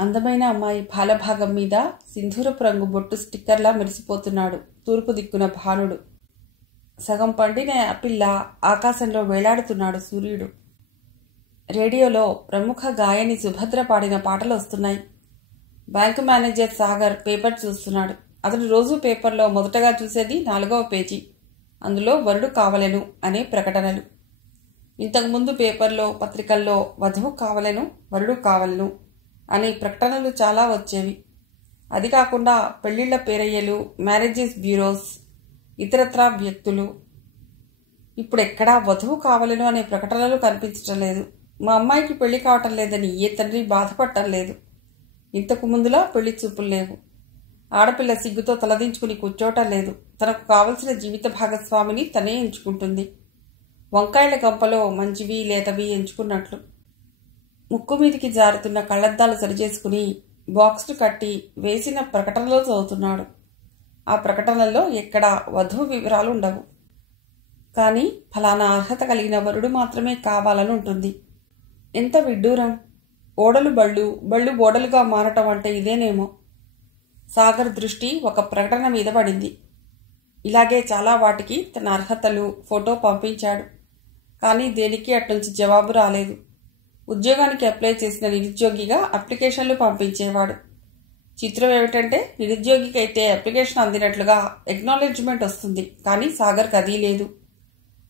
అందమైన అమ్మాయి బాలభాగం మీద సింధూరపు రంగు బొట్టు స్టిక్కర్లా మెరిసిపోతున్నాడు తూర్పు దిక్కున భానుడు. సగం పండిన యాపిల్లా ఆకాశంలో వేలాడుతున్నాడు సూర్యుడు. రేడియోలో ప్రముఖ గాయని సుభద్ర పాడిన పాటలు వస్తున్నాయి. బ్యాంకు మేనేజర్ సాగర్ పేపర్ చూస్తున్నాడు. అతడు రోజు పేపర్లో మొదటగా చూసేది 4వ పేజీ. అందులో వరుడు కావలెను అనే ప్రకటనలు. ఇంతకుముందు పేపర్లో పత్రికల్లో వధువు కావలెను, వరుడు కావలెను అనే ప్రకటనలు చాలా వచ్చేవి. అది కాకుండా పెళ్లిళ్ల పేరయ్యలు, మ్యారేజెస్ బ్యూరోస్, ఇతరత్రా వ్యక్తులు. ఇప్పుడెక్కడా వధువు కావలెను అనే ప్రకటనలు కనిపించటం లేదు. మా అమ్మాయికి పెళ్లి కావటం లేదని ఏ తండ్రి బాధపడటం లేదు. ఇంతకు ముందులా పెళ్లి చూపులు లేవు. ఆడపిల్ల సిగ్గుతో తలదించుకుని కూర్చోవటం లేదు. తనకు కావలసిన జీవిత భాగస్వామిని తనే ఎంచుకుంటుంది. వంకాయల గంపలో మంచివి లేతవి ఎంచుకున్నట్లు. ముక్కు మీదికి జారుతున్న కళ్లద్దాలు సరిచేసుకుని బాక్స్ను కట్టి వేసిన ప్రకటనలో చదువుతున్నాడు. ఆ ప్రకటనల్లో ఎక్కడా వధువు వివరాలు ఉండవు. కానీ ఫలానా అర్హత కలిగిన వరుడు మాత్రమే కావాలని ఉంటుంది. ఎంత విడ్డూరం! ఓడలు బళ్ళు, బళ్ళు ఓడలుగా మారటం అంటే ఇదేనేమో. సాగర్ దృష్టి ఒక ప్రకటన మీద పడింది. ఇలాగే చాలా వాటికి తన అర్హతలు, ఫోటో పంపించాడు. కానీ దేనికి అట్నుంచి జవాబు రాలేదు. ఉద్యోగానికి అప్లై చేసిన నిరుద్యోగిగా అప్లికేషన్లు పంపించేవాడు. చిత్రం ఏమిటంటే నిరుద్యోగికి అయితే అప్లికేషన్ అందినట్లుగా ఎక్నాలెడ్జ్మెంట్ వస్తుంది. కానీ సాగర్కి అది లేదు.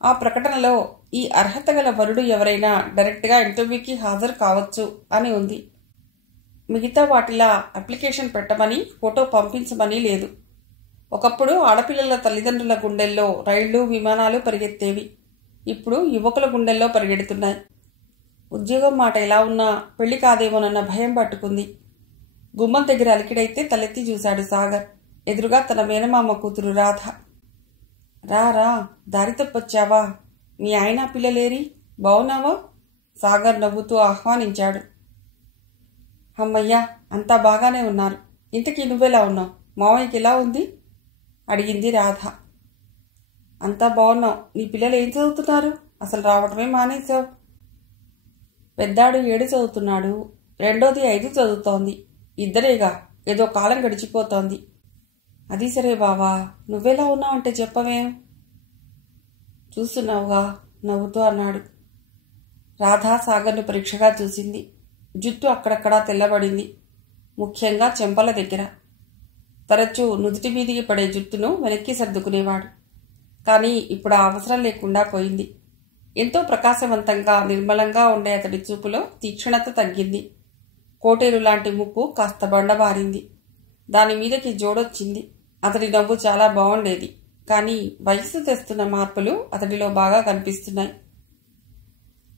ఆ ప్రకటనలో ఈ అర్హత గల వరుడు ఎవరైనా డైరెక్ట్గా ఇంటర్వ్యూకి హాజరు కావచ్చు అని ఉంది. మిగతా వాటిలా అప్లికేషన్ పెట్టమని, ఫోటో పంపించమని లేదు. ఒకప్పుడు ఆడపిల్లల తల్లిదండ్రుల గుండెల్లో రైళ్లు, విమానాలు పరిగెత్తేవి. ఇప్పుడు యువకుల గుండెల్లో పరిగెడుతున్నాయి. ఉద్యోగం మాట ఎలా ఉన్నా పెళ్లి కాదేమోనన్న భయం పట్టుకుంది. గుమ్మం దగ్గర అలికిడైతే తలెత్తి చూశాడు సాగర్. ఎదురుగా తన మేనమామ కూతురు రాధ. రా రా, దారి తప్పొచ్చావా? మీ ఆయన పిల్లలేరి? బావున్నావా? సాగర్ నవ్వుతూ ఆహ్వానించాడు. అమ్మయ్యా, అంతా బాగానే ఉన్నారు. ఇంతకీ నువ్వెలా ఉన్నావు? మావయ్యకి ఎలా ఉంది? అడిగింది రాధ. అంతా బాగున్నావు. నీ పిల్లలు ఏం చదువుతున్నారు? అసలు రావటమే మానేశావు. పెద్దాడు 7 చదువుతున్నాడు, రెండోది 5 చదువుతోంది. ఇద్దరేగా, ఏదో కాలం గడిచిపోతోంది. అది సరే బావా, నువ్వెలా ఉన్నావంటే చెప్పవేం? చూస్తున్నావుగా, నవ్వుతూ అన్నాడు. రాధ సాగర్ను పరీక్షగా చూసింది. జుట్టు అక్కడక్కడా తెల్లబడింది, ముఖ్యంగా చెంపల దగ్గర. తరచూ నుదుటి మీదికి పడే జుట్టును వెనక్కి సర్దుకునేవాడు. కానీ ఇప్పుడు ఆ అవసరం లేకుండా పోయింది. ఎంతో ప్రకాశవంతంగా, నిర్మలంగా ఉండే అతడి చూపులో తీక్షణత తగ్గింది. కోటేరు లాంటి ముక్కు కాస్త బండబారింది. దాని మీదకి జోడొచ్చింది. అతడి నవ్వు చాలా బాగుండేది. కానీ వయస్సు తెస్తున్న మార్పులు అతడిలో బాగా కనిపిస్తున్నాయి.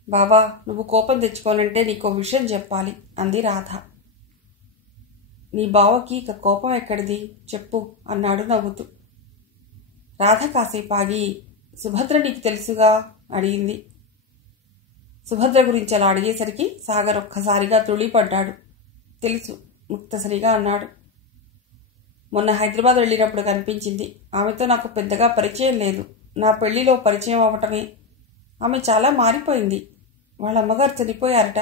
బావా, నువ్వు కోపం తెచ్చుకోనంటే నీకో విషయం చెప్పాలి అంది రాధ. నీ బావకి ఇక కోపం ఎక్కడిది చెప్పు అన్నాడు నవ్వుతూ. రాధ కాసేపు ఆగి, సుభద్ర నీకు తెలుసుగా అడిగింది. సుభద్ర గురించి అలా అడిగేసరికి సాగర్ ఒక్కసారిగా తుళ్ళిపడ్డాడు. తెలుసు ముక్తసరిగా అన్నాడు. మొన్న హైదరాబాద్ వెళ్ళినప్పుడు కనిపించింది. ఆమెతో నాకు పెద్దగా పరిచయం లేదు. నా పెళ్లిలో పరిచయం అవ్వటమే. ఆమె చాలా మారిపోయింది. వాళ్ళ అమ్మగారు చనిపోయారట.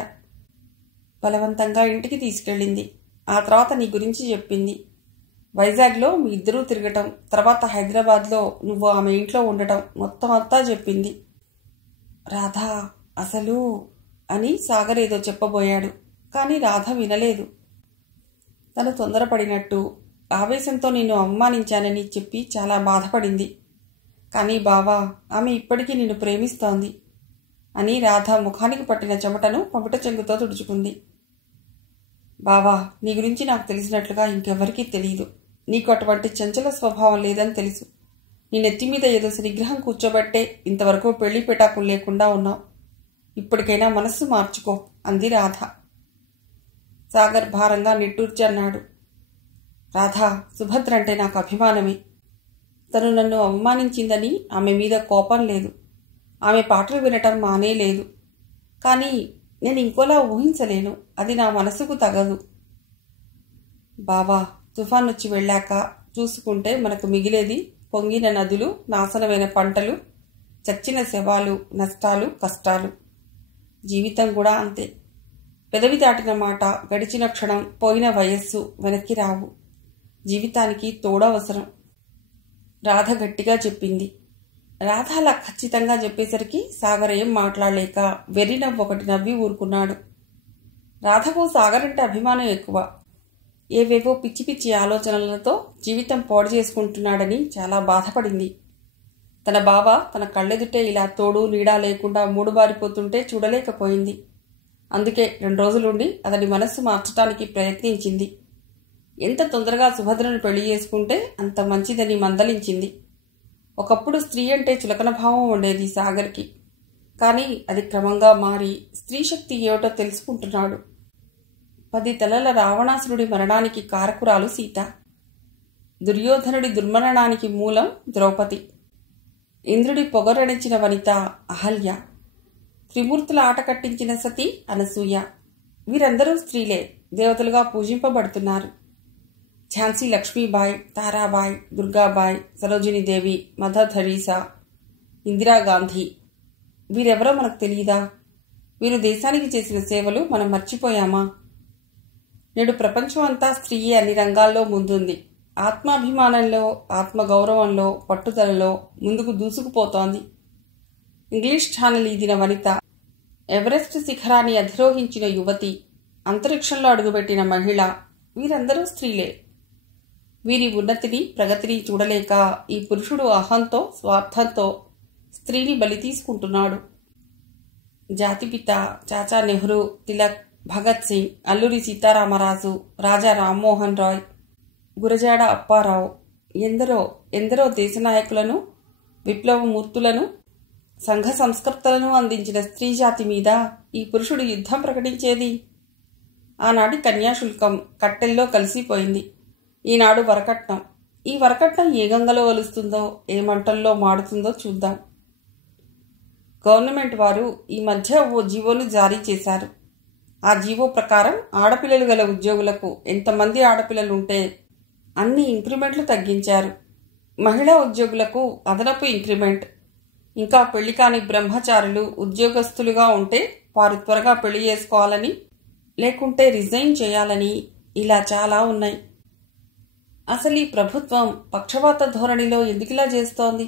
బలవంతంగా ఇంటికి తీసుకెళ్ళింది. ఆ తర్వాత నీ గురించి చెప్పింది. వైజాగ్లో మీ ఇద్దరూ తిరగటం, తర్వాత హైదరాబాద్లో నువ్వు ఆమె ఇంట్లో ఉండటం మొత్తం అంతా చెప్పింది. రాధ అసలు అని సాగర్ ఏదో చెప్పబోయాడు. కానీ రాధ వినలేదు. తను తొందరపడినట్టు, ఆవేశంతో నిన్ను అవమానించానని చెప్పి చాలా బాధపడింది. కానీ బావా, ఆమె ఇప్పటికీ నిన్ను ప్రేమిస్తోంది అని రాధ ముఖానికి పట్టిన చెమటను పమిట చెంగుతో తుడుచుకుంది. బావా, నీ గురించి నాకు తెలిసినట్లుగా ఇంకెవరికీ తెలియదు. నీకు అటువంటి చంచల స్వభావం లేదని తెలుసు. నీ నెత్తి మీద ఏదో నిగ్రహం కూర్చోబట్టే ఇంతవరకు పెళ్లి పెటాకులు లేకుండా ఉన్నావు. ఇప్పటికైనా మనస్సు మార్చుకో అంది రాధ. సాగర్ భారంగా నిట్టూర్చి అన్నాడు. రాధా, సుభద్ర అంటే నాకు అభిమానమే. తను నన్ను అవమానించిందని ఆమె మీద కోపం లేదు. ఆమె పాటలు వినటం మానేలేదు. కానీ నేను ఇంకోలా ఊహించలేను. అది నా మనసుకు తగదు. బావా, తుఫాన్ వచ్చి వెళ్ళాక చూసుకుంటే మనకు మిగిలేది పొంగిన నదులు, నాశనమైన పంటలు, చచ్చిన శవాలు, నష్టాలు, కష్టాలు. జీవితం కూడా అంతే. పెదవి దాటిన మాట, గడిచిన క్షణం, పోయిన వయస్సు వెనక్కి రావు. జీవితానికి తోడవసరం. రాధ గట్టిగా చెప్పింది. రాధ అలా ఖచ్చితంగా చెప్పేసరికి సాగర్ ఏం మాట్లాడలేక వెర్రి నవ్వు ఒకటి నవ్వి ఊరుకున్నాడు. రాధకు సాగర్ అంటే అభిమానం ఎక్కువ. ఏవేవో పిచ్చి పిచ్చి ఆలోచనలతో జీవితం పాడు చేసుకుంటున్నాడని చాలా బాధపడింది. తన బావ తన కళ్ళెదుటే ఇలా తోడు నీడా లేకుండా మూడుబారిపోతుంటే చూడలేకపోయింది. అందుకే 2 రోజులుండి అతడి మనస్సు మార్చటానికి ప్రయత్నించింది. ఎంత తొందరగా సుభద్రను పెళ్లి చేసుకుంటే అంత మంచిదని మందలించింది. ఒకప్పుడు స్త్రీ అంటే చులకన భావం ఉండేది సాగర్కి. కానీ అది క్రమంగా మారి స్త్రీ శక్తి ఏమిటో తెలుసుకుంటున్నాడు. 10 తలల రావణాసురుడి మరణానికి కారకురాలు సీత. దుర్యోధనుడి దుర్మరణానికి మూలం ద్రౌపది. ఇంద్రుడి పొగరಣಿంచిన వనిత అహల్య. త్రిమూర్తుల ఆట కట్టించిన సతి అనసూయ. వీరందరూ స్త్రీలే, దేవతలుగా పూజింపబడుతున్నారు. Jhansi Lakshmibai, Tarabai, Durgabai, Sarojini Devi, Mother Teresa, Indira Gandhi. వీరెవరో మనకు తెలియదా? వీరు దేశానికి చేసిన సేవలు మనం మర్చిపోయామా? నేడు ప్రపంచం అంతా స్త్రీయే అన్ని రంగాల్లో ముందుంది. ఆత్మాభిమానంలో, ఆత్మగౌరవంలో, పట్టుదలలో ముందుకు దూసుకుపోతోంది. ఇంగ్లీష్ ఛానల్ ఈదిన వనిత, ఎవరెస్ట్ శిఖరాన్ని అధిరోహించిన యువతి, అంతరిక్షంలో అడుగుపెట్టిన మహిళ, వీరందరూ స్త్రీలే. వీరి ఉన్నతిని, ప్రగతిని చూడలేక ఈ పురుషుడు అహంతో, స్వార్థంతో స్త్రీని బలి తీసుకుంటున్నాడు. జాతిపిత చాచా నెహ్రూ, తిలక్, భగత్ సింగ్, అల్లూరి సీతారామరాజు, రాజా రామ్మోహన్ రాయ్, గురజాడ అప్పారావు, ఎందరో దేశ నాయకులను, విప్లవమూర్తులను, సంఘ సంస్కర్తలను అందించిన స్త్రీ జాతి మీద ఈ పురుషుడు యుద్ధం ప్రకటించేది. ఆనాటి కన్యాశుల్కం కట్టెల్లో కలిసిపోయింది. ఈనాడు వరకట్నం. ఈ వరకట్నం ఏ గంగలో వలుస్తుందో, ఏ మంటల్లో మాడుతుందో చూద్దాం. గవర్నమెంట్ వారు ఈ మధ్య ఓ జీవోను జారీ చేశారు. ఆ జీవో ప్రకారం ఆడపిల్లలు గల ఉద్యోగులకు ఎంతమంది ఆడపిల్లలు ఉంటే అన్ని ఇంక్రిమెంట్లు తగ్గించారు. మహిళా ఉద్యోగులకు అదనపు ఇంక్రిమెంట్. ఇంకా పెళ్లి కాని బ్రహ్మచారులు ఉద్యోగస్తులుగా ఉంటే వారు త్వరగా పెళ్లి చేసుకోవాలని, లేకుంటే రిజైన్ చేయాలని, ఇలా చాలా ఉన్నాయి. అసలు ఈ ప్రభుత్వం పక్షపాత ధోరణిలో ఎందుకిలా చేస్తోంది?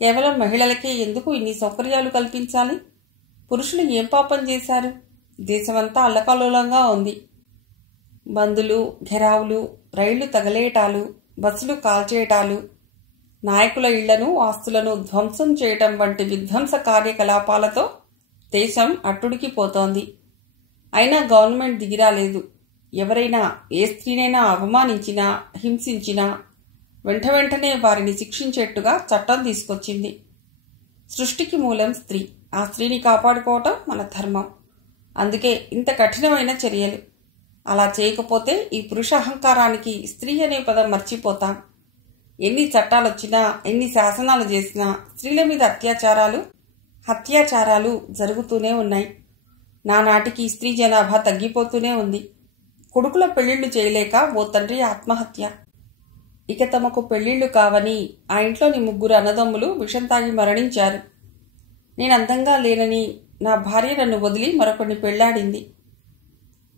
కేవలం మహిళలకే ఎందుకు ఇన్ని సౌకర్యాలు కల్పించాలి? పురుషులు ఏం పాపం చేశారు? దేశమంతా అల్లకల్లోలంగా ఉంది. బందులు, ఘెరావులు, రైళ్లు తగలేయటాలు, బస్సులు కాల్చేయటాలు, నాయకుల ఇళ్లను, ఆస్తులను ధ్వంసం చేయటం వంటి విధ్వంస కార్యకలాపాలతో దేశం అట్టుడికిపోతోంది. అయినా గవర్నమెంట్ దిగిరాలేదు. ఎవరైనా ఏ స్త్రీనైనా అవమానించినా, హింసించినా వెంటనే వారిని శిక్షించేట్టుగా చట్టం తీసుకొచ్చింది. సృష్టికి మూలం స్త్రీ. ఆ స్త్రీని కాపాడుకోవటం మన ధర్మం. అందుకే ఇంత కఠినమైన చర్యలు. అలా చేయకపోతే ఈ పురుష అహంకారానికి స్త్రీ అనే పదం మర్చిపోతాం. ఎన్ని చట్టాలొచ్చినా, ఎన్ని శాసనాలు చేసినా స్త్రీల మీద అత్యాచారాలు జరుగుతూనే ఉన్నాయి. నానాటికి స్త్రీ జనాభా తగ్గిపోతూనే ఉంది. కొడుకుల పెళ్లిళ్లు చేయలేక ఓ తండ్రి ఆత్మహత్య. ఇక తమకు పెళ్లిళ్లు కావని ఆ ఇంట్లోని 3 అన్నదమ్ములు విషం తాగి మరణించారు. నేను అందంగా లేనని నా భార్య నన్ను వదిలి మరొకరిని పెళ్లాడింది.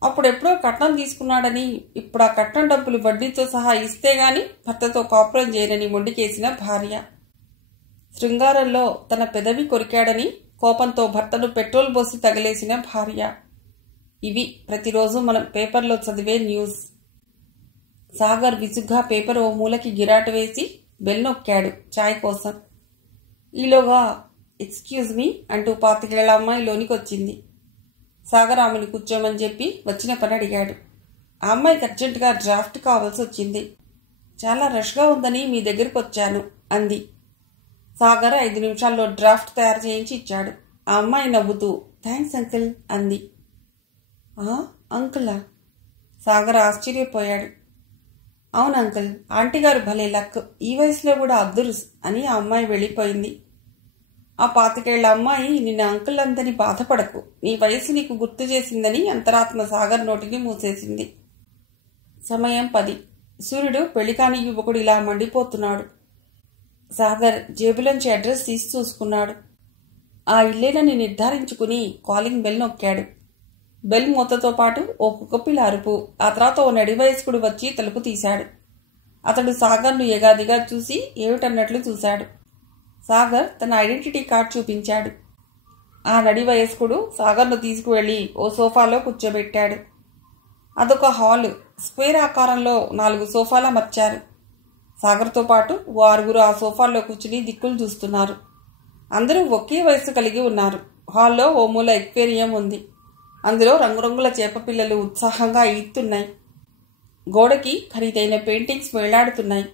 అప్పుడెప్పుడో కట్నం తీసుకున్నాడని ఇప్పుడు ఆ కట్నం డబ్బులు వడ్డీతో సహా ఇస్తే గాని భర్తతో కాపురం చేయనని మొండికేసిన భార్య. శృంగారంలో తన పెదవి కొరికాడని కోపంతో భర్తను పెట్రోల్ పోసి తగిలేసిన భార్య. ఇవి ప్రతిరోజు మనం పేపర్లో చదివే న్యూస్. సాగర్ విసుగ్గా పేపర్ ఓ మూలకి గిరాటు వేసి బెల్ నొక్కాడు చాయ్ కోసం. ఈలోగా ఎక్స్క్యూజ్ మీ అంటూ 25 ఏళ్ల అమ్మాయి లోనికి వచ్చింది. సాగర్ ఆమెను కూర్చోమని చెప్పి వచ్చిన పని అడిగాడు. ఆ అమ్మాయికి అర్జెంటుగా డ్రాఫ్ట్ కావాల్సి వచ్చింది. చాలా రష్గా ఉందని మీ దగ్గరికి వచ్చాను అంది. సాగర్ 5 నిమిషాల్లో డ్రాఫ్ట్ తయారు చేయించి ఇచ్చాడు. ఆ అమ్మాయి నవ్వుతూ థ్యాంక్స్ అంకుల్ అంది. అంకులా? సాగర్ ఆశ్చర్యపోయాడు. అవును అంకుల్, ఆంటీ గారు భలే లక్, ఈ వయసులో కూడా అద్దురుస్ అని ఆ అమ్మాయి వెళ్ళిపోయింది. ఆ 25 ఏళ్ల అమ్మాయి నిన్న అంకుల్ అందని బాధపడకు, నీ వయసు నీకు గుర్తు చేసిందని అంతరాత్మ సాగర్ నోటిని మూసేసింది. సమయం 10. సూర్యుడు పెళ్లికాని యువకుడు ఇలా మండిపోతున్నాడు. సాగర్ జేబులోంచి అడ్రస్ తీసి చూసుకున్నాడు. ఆ ఇల్లేనని నిర్ధారించుకుని కాలింగ్ బెల్ నొక్కాడు. బెల్ మూతతో పాటు ఓ కుక్కపిల్ల అరుపు, ఆ తర్వాత ఓ నడివయస్కుడు వచ్చి తలుపు తీశాడు. అతడు సాగర్ను ఎగాదిగా చూసి ఏమిటన్నట్లు చూశాడు. సాగర్ తన ఐడెంటిటీ కార్డ్ చూపించాడు. ఆ నడివయస్కుడు సాగర్ను తీసుకువెళ్ళి ఓ సోఫాలో కూర్చోబెట్టాడు. అదొక హాలు. స్క్వేర్ ఆకారంలో 4 సోఫాలు అమర్చారు. సాగర్తో పాటు ఓ 6 ఆ సోఫాల్లో కూర్చుని దిక్కులు చూస్తున్నారు. అందరూ ఒకే వయసు కలిగి ఉన్నారు. హాల్లో ఓ మూల ఎక్వేరియం ఉంది. అందులో రంగురంగుల చేపపిల్లలు ఉత్సాహంగా ఈదుతున్నాయి. గోడకి ఖరీదైన పెయింటింగ్స్ వేలాడుతున్నాయి.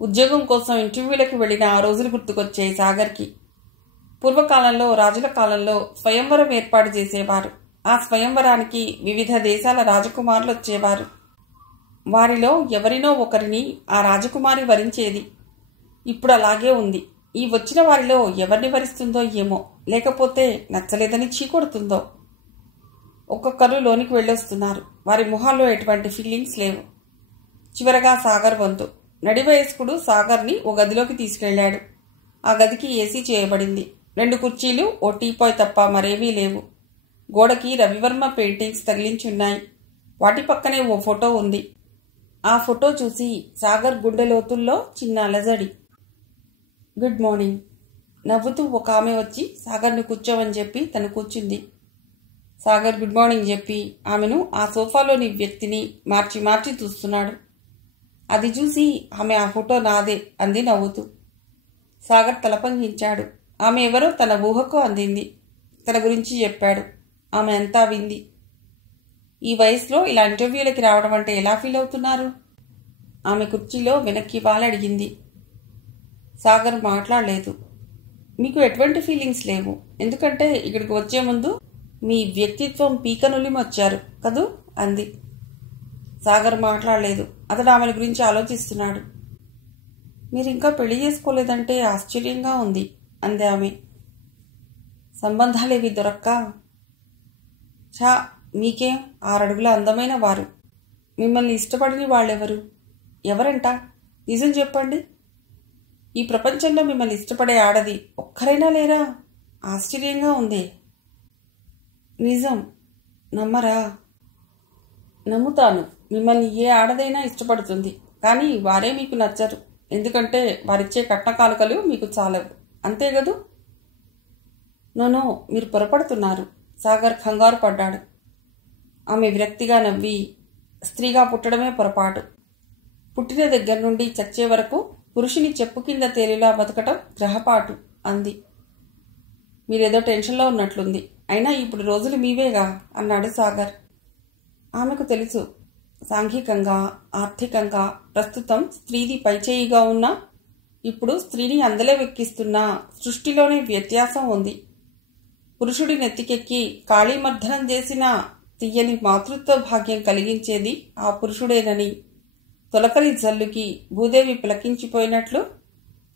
ఉద్యోగం కోసం ఇంటర్వ్యూలకు వెళ్ళిన ఆ రోజులు గుర్తుకొచ్చాయి సాగర్కి. పూర్వకాలంలో రాజుల కాలంలో స్వయంవరం ఏర్పాటు చేసేవారు. ఆ స్వయంవరానికి వివిధ దేశాల రాజకుమారులు వచ్చేవారు. వారిలో ఎవరినో ఒకరిని ఆ రాజకుమారి వరించేది. ఇప్పుడు అలాగే ఉంది. ఈ వచ్చిన వారిలో ఎవరిని వరిస్తుందో ఏమో, లేకపోతే నచ్చలేదని చీకొడుతుందో. ఒక్కొక్కరు లోనికి వెళ్ళొస్తున్నారు. వారి మొహాల్లో ఎటువంటి ఫీలింగ్స్ లేవు. చివరగా సాగర్ వంతు. నడివయస్కుడు సాగర్ని ఓ గదిలోకి తీసుకెళ్లాడు. ఆ గదికి ఏసీ చేయబడింది. 2 కుర్చీలు, ఓ టీపాయ్ తప్ప మరేమీ లేవు. గోడకి రవివర్మ పెయింటింగ్స్ తగిలించున్నాయి. వాటి పక్కనే ఓ ఫోటో ఉంది. ఆ ఫోటో చూసి సాగర్ గుండె లోతుల్లో చిన్న అలజడి. Good morning. నవ్వుతూ ఒక ఆమె వచ్చి సాగర్ను కూర్చోవని చెప్పి తను కూర్చుంది. సాగర్ గుడ్ మార్నింగ్ చెప్పి ఆమెను ఆ సోఫాలోని వ్యక్తిని మార్చి మార్చి చూస్తున్నాడు. అది చూసి ఆమె ఆ ఫోటో నాదే అంది నవ్వుతూ. సాగర్ తలపంగించాడు. ఆమె ఎవరో తన ఊహకు అందింది. తన గురించి చెప్పాడు. ఆమె అంతా వింది. ఈ వయసులో ఇలా ఇంటర్వ్యూలకి రావడం అంటే ఎలా ఫీల్ అవుతున్నారు? ఆమె కుర్చీలో వెనక్కి వాలి అడిగింది. సాగర్ మాట్లాడలేదు. మీకు ఎటువంటి ఫీలింగ్స్ లేవు, ఎందుకంటే ఇక్కడికి వచ్చే ముందు మీ వ్యక్తిత్వం పీకనులిమి వచ్చారు కదూ అంది. సాగర్ మాట్లాడలేదు. అతడు ఆమె గురించి ఆలోచిస్తున్నాడు. మీరింకా పెళ్లి చేసుకోలేదంటే ఆశ్చర్యంగా ఉంది అంది ఆమె. సంబంధాలేవి దొరక్క? చా, మీకేం 6 అడుగుల అందమైన వారు. మిమ్మల్ని ఇష్టపడని వాళ్ళెవరు? ఎవరంట? నిజం చెప్పండి. ఈ ప్రపంచంలో మిమ్మల్ని ఇష్టపడే ఆడది ఒక్కరైనా లేరా? ఆశ్చర్యంగా ఉంది. నిజం. నమ్మరా? నమ్ముతాను. మిమ్మల్ని ఏ ఆడదైనా ఇష్టపడుతుంది. కానీ వారే మీకు నచ్చరు. ఎందుకంటే వారిచ్చే కట్న కానుకలు మీకు చాలవు. అంతే గదు? నోనో, మీరు పొరపడుతున్నారు. సాగర్ కంగారు పడ్డాడు. ఆమె విరక్తిగా నవ్వి, స్త్రీగా పుట్టడమే పొరపాటు. పుట్టిన దగ్గర నుండి చచ్చే వరకు పురుషుని చెప్పు కింద తేలిలా బతకటం గ్రహపాటు అంది. మీరేదో టెన్షన్లో ఉన్నట్లుంది. అయినా ఇప్పుడు రోజులు మీవేగా అన్నాడు సాగర్. ఆమెకు తెలుసు, సాంఘికంగా ఆర్థికంగా ప్రస్తుతం స్త్రీది పైచేయిగా ఉన్నా ఇప్పుడు స్త్రీని అందలే వెక్కిస్తున్న సృష్టిలోనే వ్యత్యాసం ఉంది. పురుషుడి నెత్తికెక్కి కాళీమర్దనం చేసిన తీయని మాతృత్వ భాగ్యం కలిగించేది ఆ పురుషుడేనని, తొలకరి జల్లుకి భూదేవి పిలకించిపోయినట్లు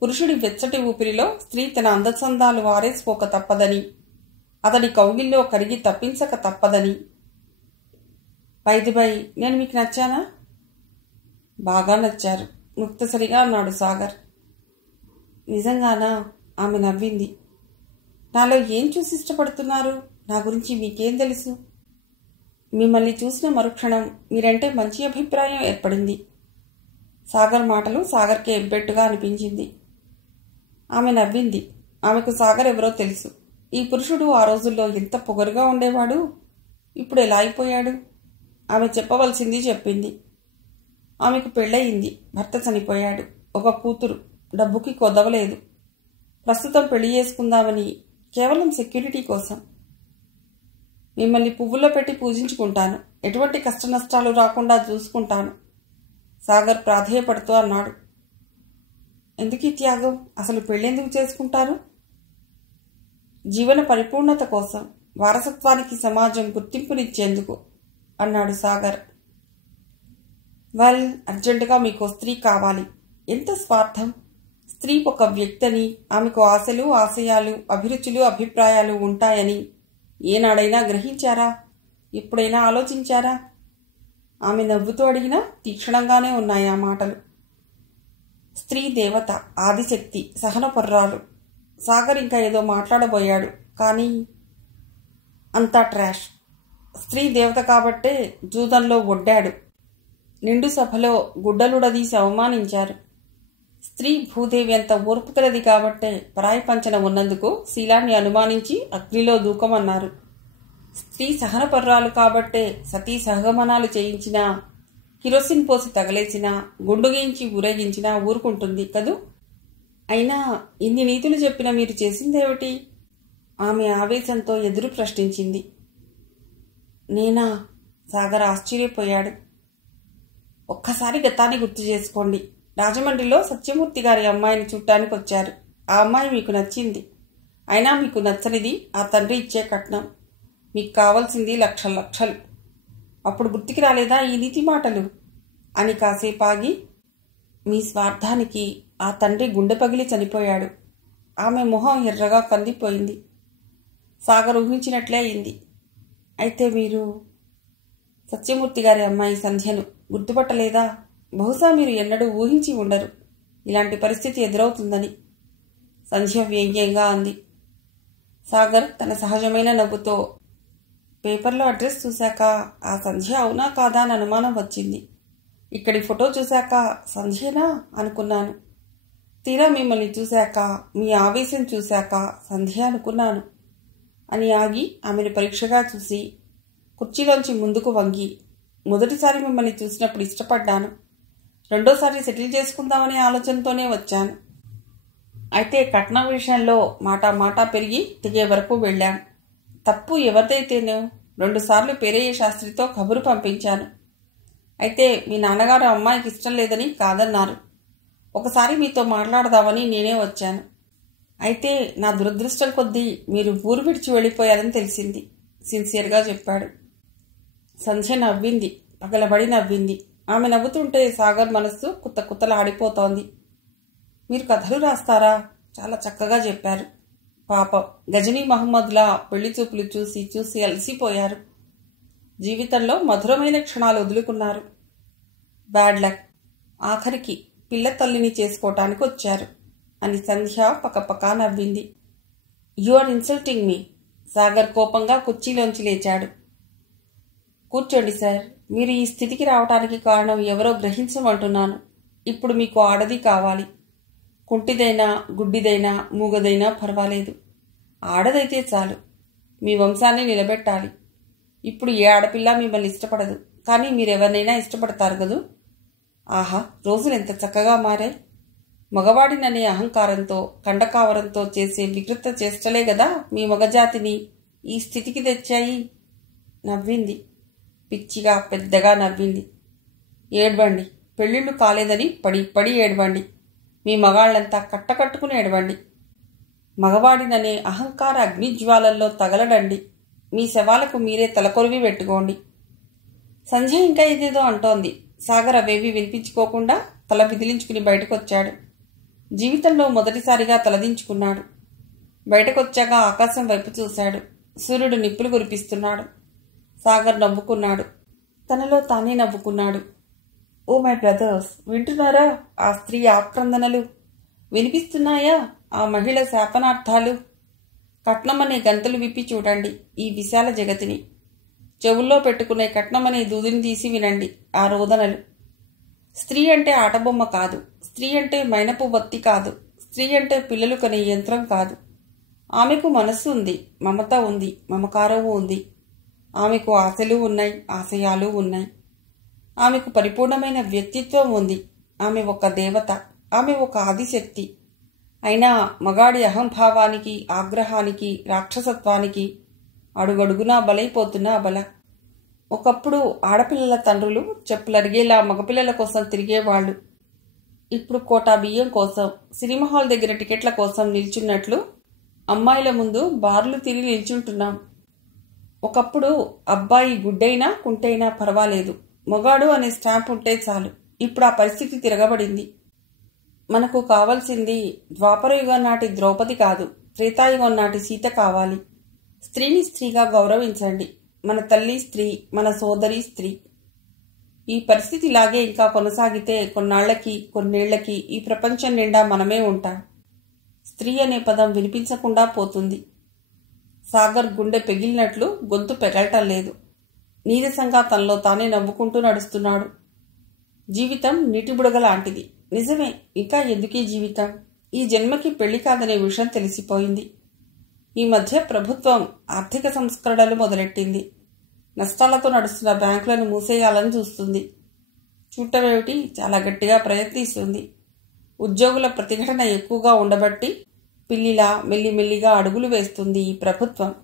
పురుషుడి వెచ్చటి ఊపిరిలో స్త్రీ తన అందచందాలు వారేసుకోక తప్పదని, అతడి కౌగిల్లో కరిగి తప్పించక తప్పదని. బై నేను మీకు నచ్చానా? బాగా నచ్చారు ముక్తసరిగా అన్నాడు సాగర్. నిజంగానా? ఆమె నవ్వింది. నాలో ఏం చూసి ఇష్టపడుతున్నారు? నా గురించి మీకేం తెలుసు? మిమ్మల్ని చూసిన మరుక్షణం మీరంటే మంచి అభిప్రాయం ఏర్పడింది. సాగర్ మాటలు సాగర్కే ఎబ్బెట్టుగా అనిపించింది. ఆమె నవ్వింది. ఆమెకు సాగర్ ఎవరో తెలుసు. ఈ పురుషుడు ఆ రోజుల్లో ఎంత పొగరుగా ఉండేవాడు, ఇప్పుడు ఎలా అయిపోయాడు? ఆమె చెప్పవలసింది చెప్పింది. ఆమెకు పెళ్ళయింది. భర్త చనిపోయాడు. ఒక కూతురు. డబ్బుకి కొదవలేదు. ప్రస్తుతం పెళ్లి చేసుకుందామని, కేవలం సెక్యూరిటీ కోసం. మిమ్మల్ని పువ్వుల్లో పెట్టి పూజించుకుంటాను. ఎటువంటి కష్టనష్టాలు రాకుండా చూసుకుంటాను. సాగర్ ప్రాధేయపడుతూ అన్నాడు. ఎందుకీ త్యాగం? అసలు పెళ్ళెందుకు చేసుకుంటారు? జీవన పరిపూర్ణత కోసం, వారసత్వానికి సమాజం గుర్తింపునిచ్చేందుకు అన్నాడు సాగర్. వెల్, అర్జెంటుగా మీకు స్త్రీ కావాలి. ఎంత స్వార్థం! స్త్రీ ఒక వ్యక్తిని, ఆమెకు ఆశలు, ఆశయాలు, అభిరుచులు, అభిప్రాయాలు ఉంటాయని ఏనాడైనా గ్రహించారా? ఎప్పుడైనా ఆలోచించారా? ఆమె నవ్వుతూ అడిగినా తీక్షణంగానే ఉన్నాయి ఆ మాటలు. స్త్రీ దేవత, ఆదిశక్తి, సహనపర్రాలు. సాగర్ ఇంకా ఏదో మాట్లాడబోయాడు. కానీ అంతా ట్రాష్. స్త్రీ దేవత కాబట్టే జూదంలో ఒడ్డాడు. నిండు సభలో గుడ్డలుడదీసి అవమానించారు. స్త్రీ భూదేవి అంత ఓర్పు కలది కాబట్టే పరాయి పంచన ఉన్నందుకు శీలాన్ని అనుమానించి అగ్నిలో దూకమన్నారు. స్త్రీ సహనపర్రాలు కాబట్టే సతీ సహగమనాలు చేయించినా, కిరోసిన్ పోసి తగలేసినా, గుండు గీయించి ఊరేగించినా ఊరుకుంటుంది కదూ. అయినా ఇన్ని నీతులు చెప్పిన మీరు చేసిందేమిటి? ఆమె ఆవేశంతో ఎదురు ప్రశ్నించింది. నేనా? సాగర్ ఆశ్చర్యపోయాడు. ఒక్కసారి గతాన్ని గుర్తు చేసుకోండి. రాజమండ్రిలో సత్యమూర్తి గారి అమ్మాయిని చూడటానికి వచ్చారు. ఆ అమ్మాయి మీకు నచ్చింది. అయినా మీకు నచ్చనిది ఆ తండ్రి ఇచ్చే కట్నం. మీకు కావాల్సింది లక్షలు లక్షలు. అప్పుడు గుర్తుకి రాలేదా ఈ నీతి మాటలు? అని కాసేపాగి, మీ స్వార్థానికి ఆ తండ్రి గుండె పగిలి చనిపోయాడు. ఆమె మొహం ఎర్రగా కందిపోయింది. సాగర్ ఊహించినట్లే అయింది. అయితే మీరు సత్యమూర్తి గారి అమ్మాయి సంధ్యను గుర్తుపట్టలేదా? బహుశా మీరు ఎన్నడూ ఊహించి ఉండరు ఇలాంటి పరిస్థితి ఎదురవుతుందని. సంధ్య వ్యంగ్యంగా అంది. సాగర్ తన సహజమైన నవ్వుతో, పేపర్లో అడ్రస్ చూశాక ఆ సంధ్య అవునా కాదా అని అనుమానం వచ్చింది. ఇక్కడి ఫోటో చూశాక సంధ్యేనా అనుకున్నాను. తీరా మిమ్మల్ని చూశాక, మీ ఆవేశం చూశాక సంధ్య అనుకున్నాను అని ఆగి ఆమెను పరీక్షగా చూసి కుర్చీలోంచి ముందుకు వంగి, మొదటిసారి మిమ్మల్ని చూసినప్పుడు ఇష్టపడ్డాను. రెండోసారి సెటిల్ చేసుకుందామనే ఆలోచనతోనే వచ్చాను. అయితే కట్నం విషయంలో మాట పెరిగి తెగే వరకు వెళ్ళాం. తప్పు ఎవరిదైతేనో 2 సార్లు పేరయ్య శాస్త్రితో కబురు పంపించాను. అయితే మీ నాన్నగారు అమ్మాయికి ఇష్టం లేదని కాదన్నారు. ఒకసారి మీతో మాట్లాడదామని నేనే వచ్చాను. అయితే నా దురదృష్టం కొద్దీ మీరు ఊరు విడిచి వెళ్ళిపోయారని తెలిసింది సిన్సియర్గా చెప్పాడు. సంధ్య నవ్వింది, పగలబడి నవ్వింది. ఆమె నవ్వుతుంటే సాగర్ మనస్సు కుత్తలాడిపోతోంది. మీరు కథలు రాస్తారా? చాలా చక్కగా చెప్పారు. పాపం గజనీ మహమ్మద్లా పెళ్లి చూపులు చూసి చూసి అలసిపోయారు. జీవితంలో మధురమైన క్షణాలు వదులుకున్నారు. Bad luck. ఆఖరికి పిల్ల తల్లిని చేసుకోవటానికి వచ్చారు అని సంధ్య పకపకా నవ్వింది. You are insulting me. Sagar కోపంగా కుర్చీలోంచి లేచాడు. కూర్చోండి సార్. మీరు ఈ స్థితికి రావటానికి కారణం ఎవరో గ్రహించమంటున్నాను. ఇప్పుడు మీకు ఆడది కావాలి. కుంటిదైనా, గుడ్డిదైనా, మూగదైనా పర్వాలేదు. ఆడదైతే చాలు. మీ వంశాన్ని నిలబెట్టాలి. ఇప్పుడు ఏ ఆడపిల్ల మిమ్మల్ని ఇష్టపడదు, కానీ మీరెవరినైనా ఇష్టపడతారు కదూ. ఆహా, రోజులు ఎంత చక్కగా మారాయి. మగవాడిననే అహంకారంతో, కండకావరంతో చేసే వికృత చేష్టలే గదా మీ మగజాతిని ఈ స్థితికి తెచ్చాయి. నవ్వింది, పిచ్చిగా పెద్దగా నవ్వింది. ఏడ్వండి. పెళ్ళిళ్ళు కాలేదని పడి ఏడ్వండి. మీ మగాళ్లంతా కట్టకట్టుకుని ఏడవండి. మగవాడిననే అహంకార అగ్నిజ్వాలల్లో తగలడండి. మీ శవాలకు మీరే తలకొరివి పెట్టుకోండి. సంధ్య ఇంకా ఇదేదో అంటోంది. సాగర్ అవేవి వినిపించుకోకుండా తల విదిలించుకుని బయటకొచ్చాడు. జీవితంలో మొదటిసారిగా తలదించుకున్నాడు. బయటకొచ్చాక ఆకాశం వైపు చూశాడు. సూర్యుడు నిప్పులు కురిపిస్తున్నాడు. సాగర్ నవ్వుకున్నాడు. తనలో తానే నవ్వుకున్నాడు. ఓ మై బ్రదర్స్, వింటున్నారా ఆ స్త్రీ ఆక్రందనలు? వినిపిస్తున్నాయా ఆ మహిళ శాపనార్థాలు? కట్నమనే గంతులు విప్పి చూడండి ఈ విశాల జగతిని. చెవుల్లో పెట్టుకునే కట్నమనే దూదిని తీసి వినండి ఆ రోదనలు. స్త్రీ అంటే ఆటబొమ్మ కాదు. స్త్రీ అంటే మైనపు బత్తి కాదు. స్త్రీ అంటే పిల్లలు కనే యంత్రం కాదు. ఆమెకు మనస్సు ఉంది, మమత ఉంది, మమకారము ఉంది. ఆమెకు ఆశలు ఉన్నాయి, ఆశయాలు ఉన్నాయి. ఆమెకు పరిపూర్ణమైన వ్యక్తిత్వం ఉంది. ఆమె ఒక దేవత. ఆమె ఒక ఆదిశక్తి. అయినా మగాడి అహంభావానికి, ఆగ్రహానికి, రాక్షసత్వానికి అడుగడుగునా బలైపోతున్న అబల. ఒకప్పుడు ఆడపిల్లల తండ్రులు చెప్పులరిగేలా మగపిల్లల కోసం తిరిగేవాళ్లు. ఇప్పుడు కోటా బియ్యం కోసం, సినిమా హాల్ దగ్గర టికెట్ల కోసం నిల్చున్నట్లు అమ్మాయిల ముందు బార్లు తిరిగి నిల్చుంటున్నాం. ఒకప్పుడు అబ్బాయి గుడ్డైనా కుంటైనా పర్వాలేదు, మొగాడు అనే స్టాంప్ ఉంటే చాలు. ఇప్పుడు ఆ పరిస్థితి తిరగబడింది. మనకు కావాల్సింది ద్వాపరయుగం నాటి ద్రౌపది కాదు, త్రేతాయుగం నాటి సీత కావాలి. స్త్రీని స్త్రీగా గౌరవించండి. మన తల్లి స్త్రీ, మన సోదరి స్త్రీ. ఈ పరిస్థితి ఇలాగే ఇంకా కొనసాగితే కొన్నేళ్లకి ఈ ప్రపంచం నిండా మనమే ఉంటాం. స్త్రీ అనే పదం వినిపించకుండా పోతుంది. సాగర్ గుండె పెగిలినట్లు గొంతు పెగలటం లేదు. నీరసంగా తనలో తానే నవ్వుకుంటూ నడుస్తున్నాడు. జీవితం నీటిబుడగ లాంటిది. నిజమే, ఇంకా ఎందుకీ జీవితం? ఈ జన్మకి పెళ్లి కాదనే విషయం తెలిసిపోయింది. ఈ మధ్య ప్రభుత్వం ఆర్థిక సంస్కరణలు మొదలెట్టింది. నష్టాలతో నడుస్తున్న బ్యాంకులను మూసేయాలని చూస్తుంది. చూడటమేమిటి, చాలా గట్టిగా ప్రయత్నిస్తుంది. ఉద్యోగుల ప్రతిఘటన ఎక్కువగా ఉండబట్టి పిల్లిలా మెల్లిమెల్లిగా అడుగులు వేస్తుంది ఈ ప్రభుత్వం.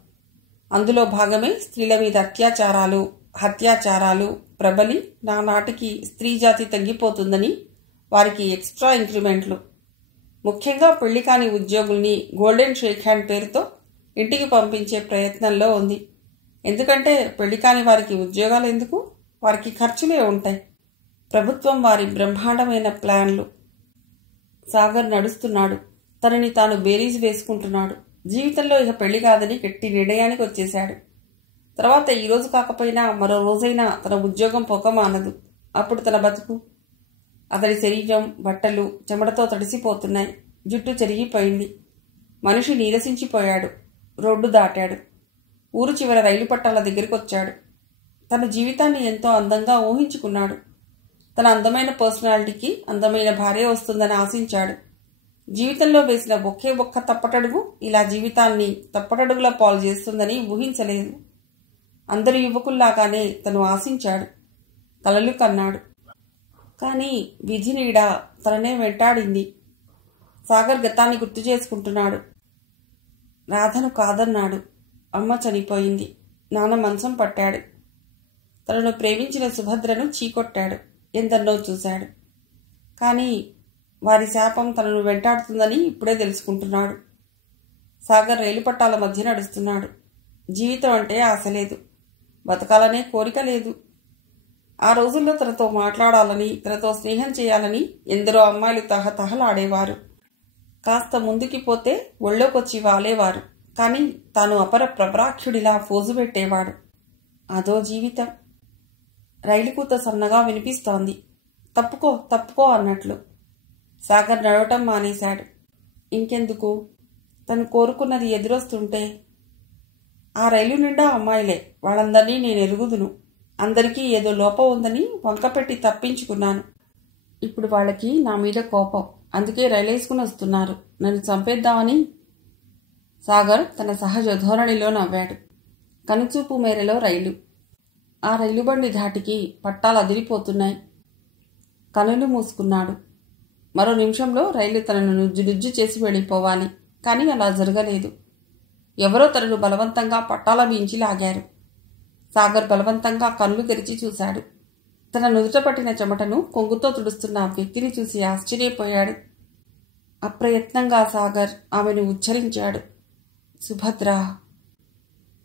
అందులో భాగమే స్త్రీల మీద అత్యాచారాలు, హత్యాచారాలు ప్రబలి నానాటికి స్త్రీ జాతి తగ్గిపోతుందని వారికి ఎక్స్ట్రా ఇంక్రిమెంట్లు. ముఖ్యంగా పెళ్లి కాని ఉద్యోగుల్ని గోల్డెన్ షేక్ హ్యాండ్ పేరుతో ఇంటికి పంపించే ప్రయత్నంలో ఉంది. ఎందుకంటే పెళ్లి కాని వారికి ఉద్యోగాలు ఎందుకు? వారికి ఖర్చులే ఉంటాయి. ప్రభుత్వం వారి బ్రహ్మాండమైన ప్లాన్లు. సాగర్ నడుస్తున్నాడు. తనని తాను బేరీజ్ వేసుకుంటున్నాడు. జీవితంలో ఇక పెళ్లి కాదని గట్టి నిర్ణయానికి వచ్చేశాడు. తర్వాత ఈరోజు కాకపోయినా మరో రోజైనా తన ఉద్యోగం పొగమానదు. అప్పుడు తన బతుకు. అతడి శరీరం, బట్టలు చెమటతో తడిసిపోతున్నాయి. జుట్టు చెరిగిపోయింది. మనిషి నీరసించిపోయాడు. రోడ్డు దాటాడు. ఊరు చివర రైలు పట్టాల దగ్గరికి వచ్చాడు. తన జీవితాన్ని ఎంతో అందంగా ఊహించుకున్నాడు. తన అందమైన పర్సనాలిటీకి అందమైన భార్య వస్తుందని ఆశించాడు. జీవితంలో వేసిన ఒక్క తప్పటడుగు ఇలా జీవితాన్ని తప్పటడుగులా పాలు చేస్తుందని ఊహించలేదు. అందరి యువకుల్లాగానే తను ఆశించాడు. కలలు కన్నాడు. కానీ విధి నీడ తననే వెంటాడింది. సాగర్ గతాన్ని గుర్తు చేసుకుంటున్నాడు. రాధను కాదన్నాడు. అమ్మ చనిపోయింది. నాన్న మంచం పట్టాడు. తనను ప్రేమించిన సుభద్రను చీకొట్టాడు. ఎందన్నో చూశాడు. కానీ వారి శాపం తనను వెంటాడుతుందని ఇప్పుడే తెలుసుకుంటున్నాడు. సాగర్ రైలు పట్టాల మధ్య నడుస్తున్నాడు. జీవితం అంటే ఆశ లేదు. బతకాలనే కోరిక లేదు. ఆ రోజుల్లో తనతో మాట్లాడాలని, తనతో స్నేహం చేయాలని ఎందరో అమ్మాయిలు తహతహలాడేవారు. కాస్త ముందుకి పోతే ఒళ్ళోకొచ్చి వాలేవారు. కానీ తాను అపర ప్రవ్రాఖ్యుడిలా ఫోజు పెట్టేవాడు. అదో జీవితం. రైలు కూత సన్నగా వినిపిస్తోంది. తప్పుకో తప్పుకో అన్నట్లు. సాగర్ నడవటం మానేశాడు. ఇంకెందుకు? తను కోరుకున్నది ఎదురొస్తుంటే. ఆ రైలు నిండా అమ్మాయిలే. వాళ్ళందరినీ నేను ఎరుగుదును. అందరికీ ఏదో లోపం ఉందని వంకపెట్టి తప్పించుకున్నాను. ఇప్పుడు వాళ్ళకి నా మీద కోపం. అందుకే రైలేసుకుని వస్తున్నారు, నన్ను చంపేద్దామని. సాగర్ తన సహజ ధోరణిలో నవ్వాడు. కనుచూపు మేరలో రైలు. ఆ రైలు బండి ధాటికి పట్టాలు అదిరిపోతున్నాయి. కనులు మూసుకున్నాడు. మరో నిమిషంలో రైలు తనను నుజ్జు చేసి వెళ్ళిపోవాలి. కానీ అలా జరగలేదు. ఎవరో తనను బలవంతంగా పట్టాల మించి లాగారు. సాగర్ బలవంతంగా కళ్ళు తెరిచి చూశాడు. తన నుదుట పట్టిన చెమటను కొంగుతో తుడుస్తున్న ఆ వ్యక్తిని చూసి ఆశ్చర్యపోయాడు. అప్రయత్నంగా సాగర్ ఆమెను ఉచ్చరించాడు. సుభద్ర.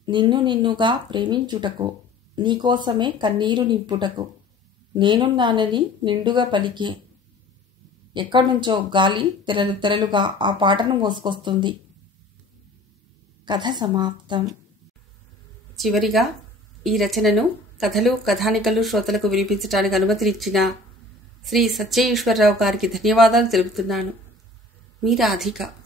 నిన్నుగా ప్రేమించుటకు, నీకోసమే కన్నీరు నింపుటకు నేనున్నానని నిండుగా పలికే. ఎక్కడ్నుంచో గాలి తెరలుగా ఆ పాటను మోసుకొస్తుంది. కథ సమాప్తం. చివరిగా ఈ రచనను కథలు, కథానికలు శ్రోతలకు వినిపించడానికి అనుమతినిచ్చిన శ్రీ సత్య ఈశ్వరరావు గారికి ధన్యవాదాలు తెలుపుతున్నాను. మీ రాధిక.